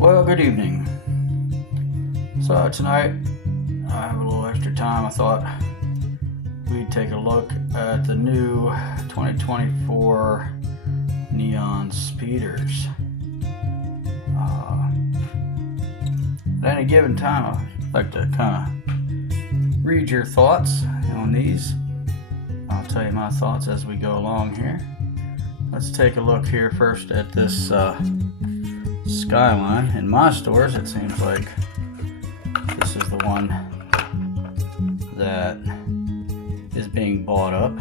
Well, good evening. So tonight I have a little extra time. I thought we'd take a look at the new 2024 neon speeders. At any given time, I'd like to kind of read your thoughts on these. I'll tell you my thoughts as we go along here. Let's take a look here first at this Skyline. In my stores, it seems like this is the one that is being bought up.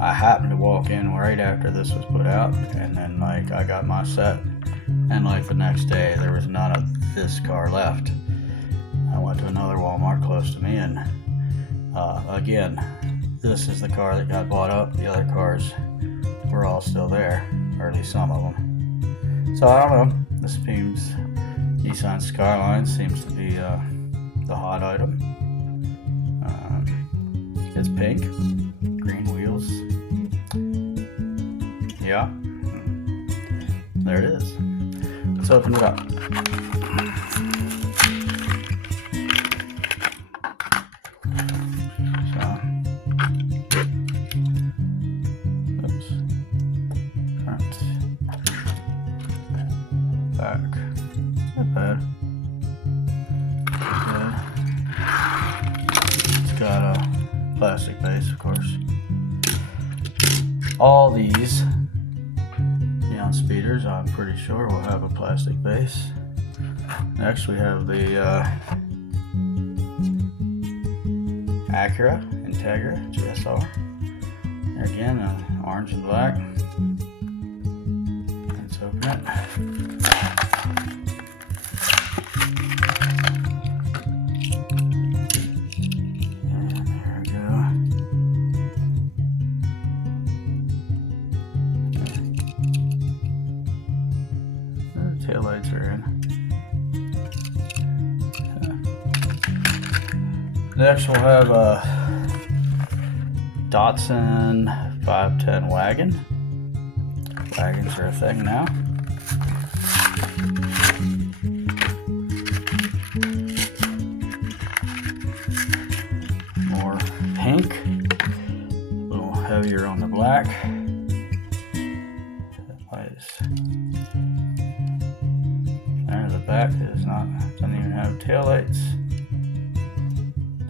I happened to walk in right after this was put out, and then I got my set, and the next day there was none of this car left. I went to another Walmart close to me, and again, this is the car that got bought up. The other cars were all still there, or at least some of them. So I don't know. This seems Nissan Skyline seems to be the hot item. It's pink, green wheels. Yeah, there it is. Let's open it up. Back. Not bad. It's got a plastic base, of course. All these neon speeders, I'm pretty sure, will have a plastic base. Next, we have the Acura Integra GSR. There again, orange and black. Let's open it. Taillights are in. Next we'll have a Datsun 510 wagon. Wagons are a thing now. More pink. A little heavier on the black. There, the back doesn't even have taillights.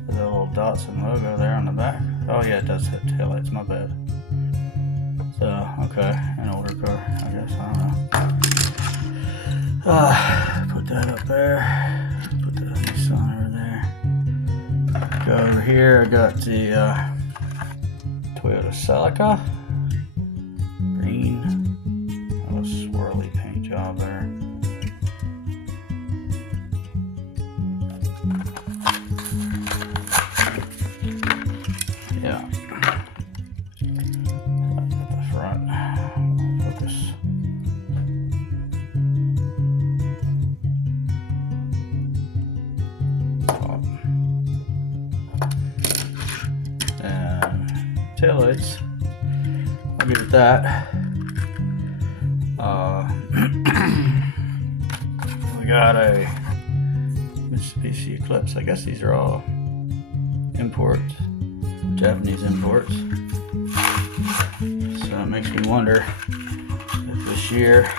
The little Datsun logo there on the back. Oh yeah, it does have taillights, my bad. So, okay, an older car, I guess, I don't know. Put that up there. Put the Nissan over there. Go over here, I got the Toyota Celica. Green. A swirly paint job there. Yeah. At the front. Focus. Top. And taillights. I'll give it that. We got a Mitsubishi Eclipse. I guess these are all imports, Japanese imports. So it makes me wonder if this year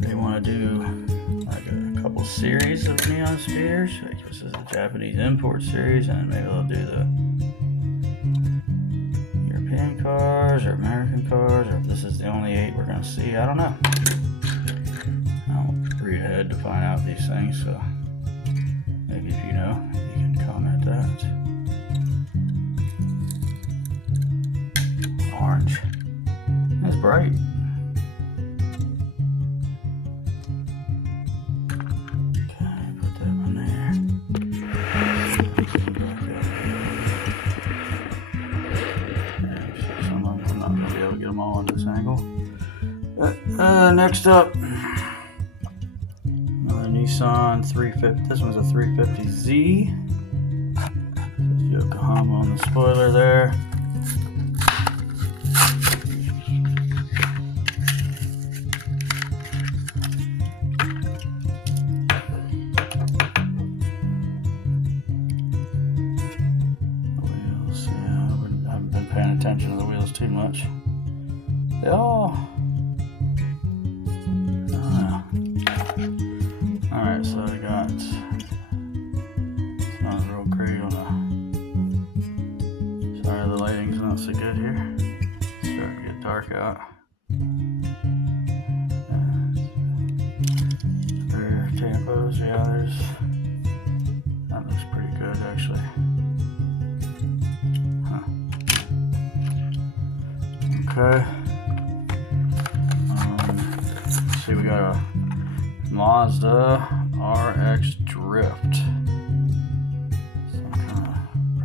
they want to do a couple series of neon speeders. Like this is the Japanese import series, and maybe they'll do the European cars or American cars, or if this is the only 8 we're going to see. I don't know. I'll read ahead to find out these things, so maybe if you know, you can comment that. Orange. That's bright. Okay, put that one there. Some of them, I'm not going to be able to get them all in this angle. Next up, another Nissan 350. This one's a 350Z. Yokohama on the spoiler there. much. They all, I don't know. Alright, so I got, it's not real great on the, sorry the lighting's not so good here. It's starting to get dark out. Rear tampos, yeah, that looks pretty good actually. Okay. Let's see, we got a Mazda RX Drift. Some kind of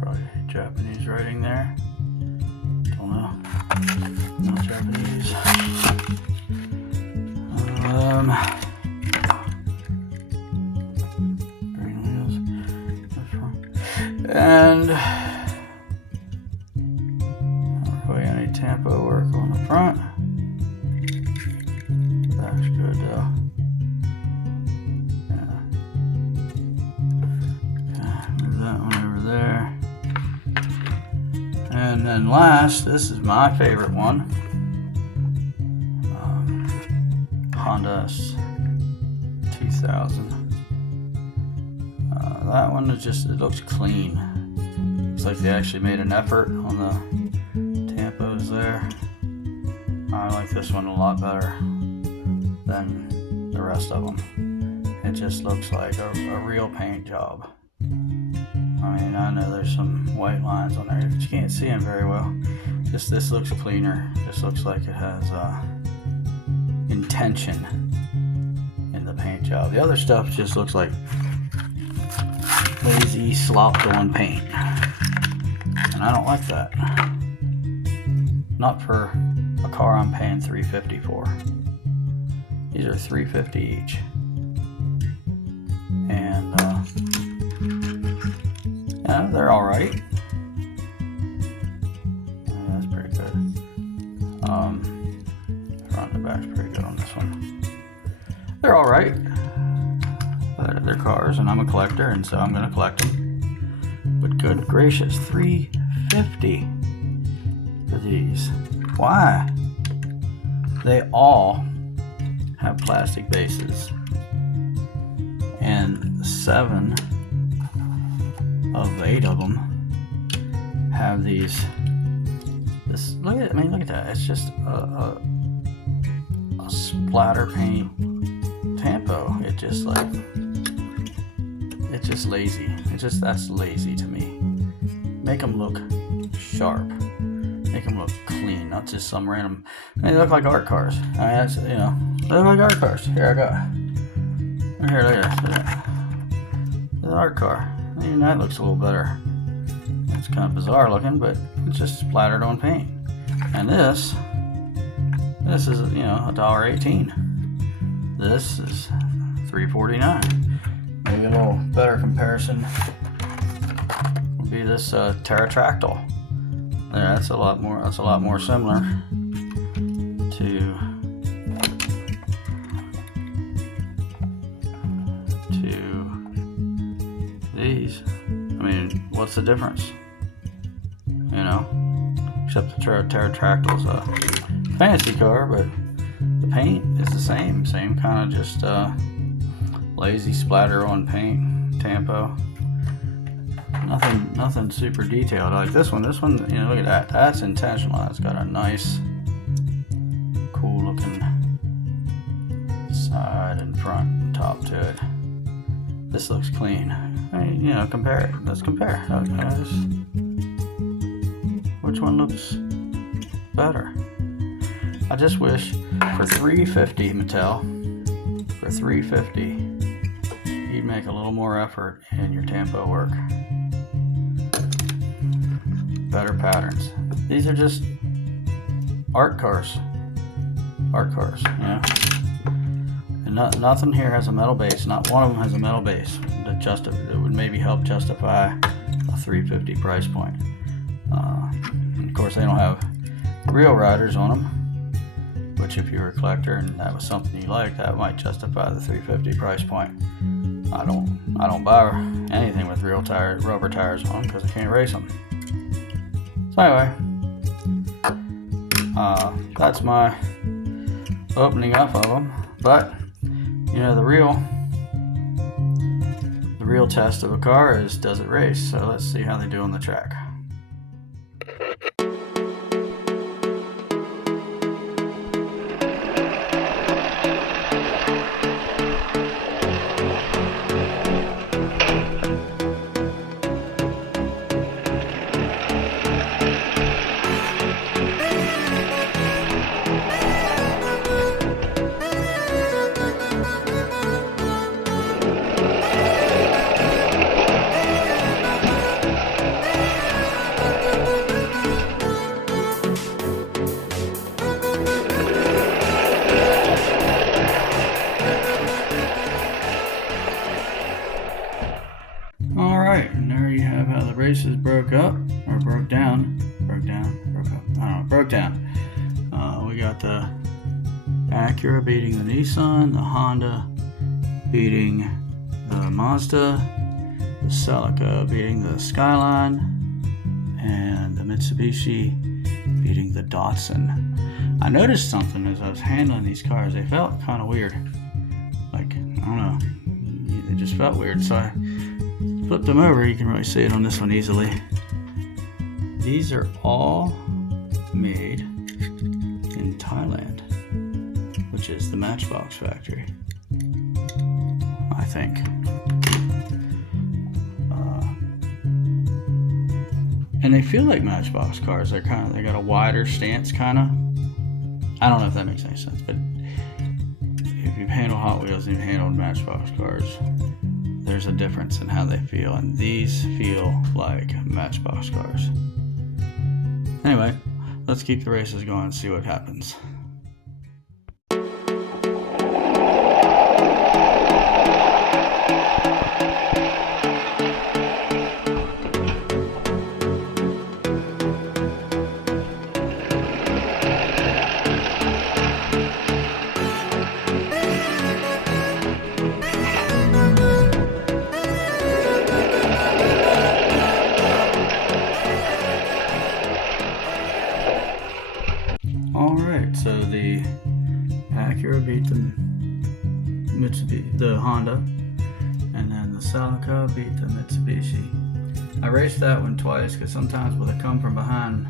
probably Japanese writing there. Don't know. Not Japanese. Green wheels. And any tampo work on the front. That's good though. Yeah. Okay, move that one over there. And then last, this is my favorite one. Honda 2000. That one is just, it looks clean. Looks like they actually made an effort on the tampos there. I like this one a lot better than the rest of them. It just looks like a real paint job. I mean, I know there's some white lines on there, but you can't see them very well. Just this looks cleaner. Just looks like it has intention in the paint job. The other stuff just looks like lazy slopped on paint, and I don't like that. Not for a car I'm paying $350 for. These are $350 each, and yeah, they're all right. Yeah, that's pretty good. Front and back's pretty good on this one. They're all right. They're cars, and I'm a collector, and so I'm gonna collect them. But good gracious, $350 for these. Why? They all have plastic bases, and 7 of 8 of them have these. This look at, I mean, look at that. It's just a splatter paint tampo. It just like, it's just lazy. That's lazy to me. Make them look sharp. Make them look clean, not just some random. I mean, they look like art cars. I mean, that's, you know, they look like art cars. Here I got. Here, look at that. It's an art car. I mean, that looks a little better. It's kind of bizarre looking, but it's just splattered on paint. And this is, you know, $1.18. This is $3.49. Maybe a little better comparison would be this Pterodactyl. Yeah, that's a lot more similar to these. I mean, what's the difference? You know, except the Pterodactyl's a fancy car, but the paint is the same kind of just lazy splatter on paint tampo. Nothing super detailed. I like this one. This one, you know, look at that. That's intentional. It's got a nice, cool looking side and front and top to it. This looks clean. I mean, you know, compare it. Let's compare. Okay, guys. Which one looks better? I just wish for $350, Mattel, for $350, you'd make a little more effort in your tampo work. Better patterns. These are just art cars. Art cars, yeah. And nothing here has a metal base. Not one of them has a metal base that would maybe help justify a $350 price point. And of course, they don't have real riders on them. Which, if you're a collector and that was something you like, that might justify the $350 price point. I don't buy anything with real rubber tires on them because I can't race them. So anyway, that's my opening up of them. But you know, the real test of a car is, does it race? So let's see how they do on the track. Alright, and there you have how the races broke up, or broke down. We got the Acura beating the Nissan, the Honda beating the Mazda, the Celica beating the Skyline, and the Mitsubishi beating the Datsun. I noticed something as I was handling these cars. They felt kind of weird. Like, I don't know, they just felt weird, so I flipped them over. You can really see it on this one easily. These are all made in Thailand, which is the Matchbox factory, I think. And they feel like Matchbox cars. They got a wider stance, kind of. I don't know if that makes any sense, but if you've handled Hot Wheels and you've handled Matchbox cars, there's a difference in how they feel, and these feel like Matchbox cars. Anyway, let's keep the races going and see what happens. Alright, so the Acura beat the Mitsubishi, the Honda, and then the Celica beat the Mitsubishi. I raced that one twice because sometimes with a come from behind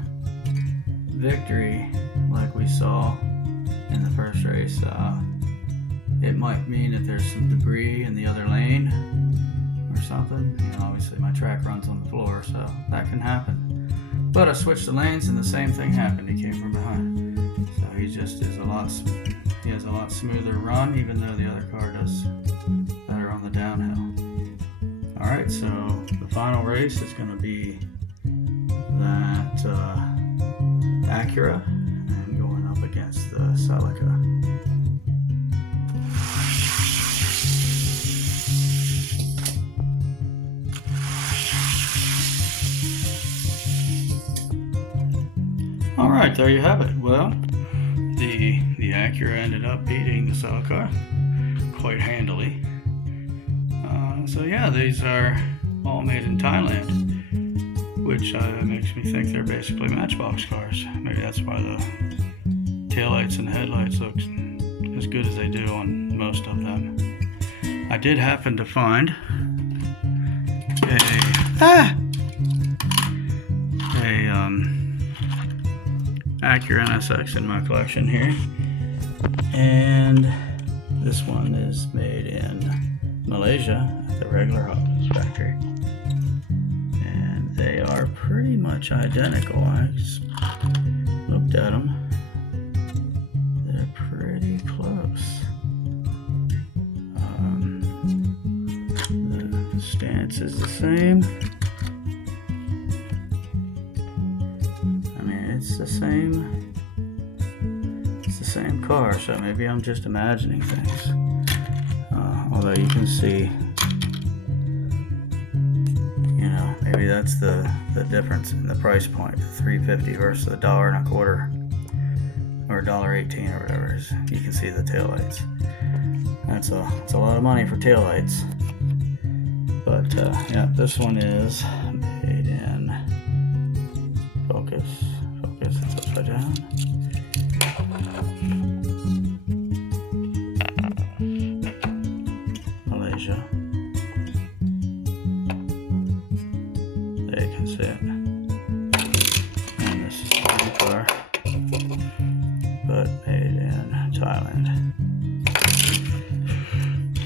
victory, like we saw in the first race, it might mean that there's some debris in the other lane or something. You know, obviously my track runs on the floor, so that can happen. But I switched the lanes and the same thing happened. He came from behind. So he has a lot smoother run, even though the other car does better on the downhill. Alright, so the final race is going to be that Acura and going up against the Celica. Alright, there you have it. Well, the Acura ended up beating the Celica quite handily. So yeah, these are all made in Thailand, which makes me think they're basically Matchbox cars. Maybe that's why the taillights and headlights look as good as they do on most of them. I did happen to find a Acura NSX in my collection here, and this one is made in Malaysia at the regular Hot Wheels factory, and they are pretty much identical. I just looked at them. They're pretty close. The stance is the same. It's the same car, so maybe I'm just imagining things. Although you can see, you know, maybe that's the difference in the price point, the $3.50 versus the $1.25 or $1.18 or whatever it is. You can see the taillights. That's a lot of money for taillights. But yeah, this one is made in focus. It's upside down. see it. And this is the new car, but made in Thailand.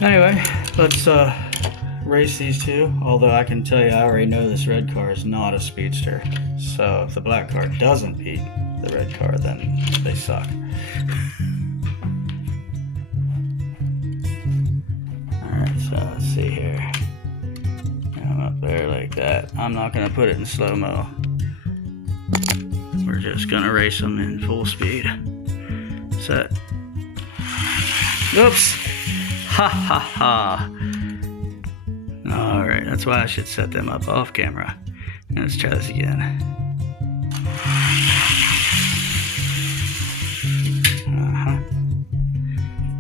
Anyway, let's race these two. Although I can tell you, I already know this red car is not a speedster. So if the black car doesn't beat the red car, then they suck. Alright, so let's see here. I'm up there like that. I'm not going to put it in slow-mo. We're just going to race them in full speed. Set. Oops! Ha ha ha! Alright, that's why I should set them up off camera. Let's try this again.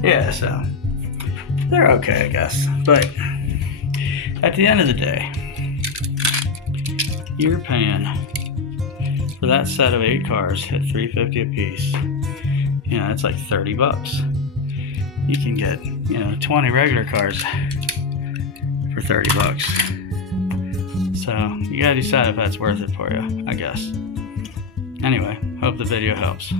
Yeah, so they're okay, I guess. But at the end of the day, you're paying for that set of 8 cars at $350 a piece. You know, it's like $30. You can get, 20 regular cars for $30. So you gotta decide if that's worth it for you, I guess. Anyway, hope the video helps.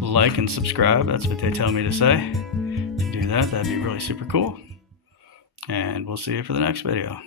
Like and subscribe, that's what they tell me to say. If you do that, that'd be really super cool. And we'll see you for the next video.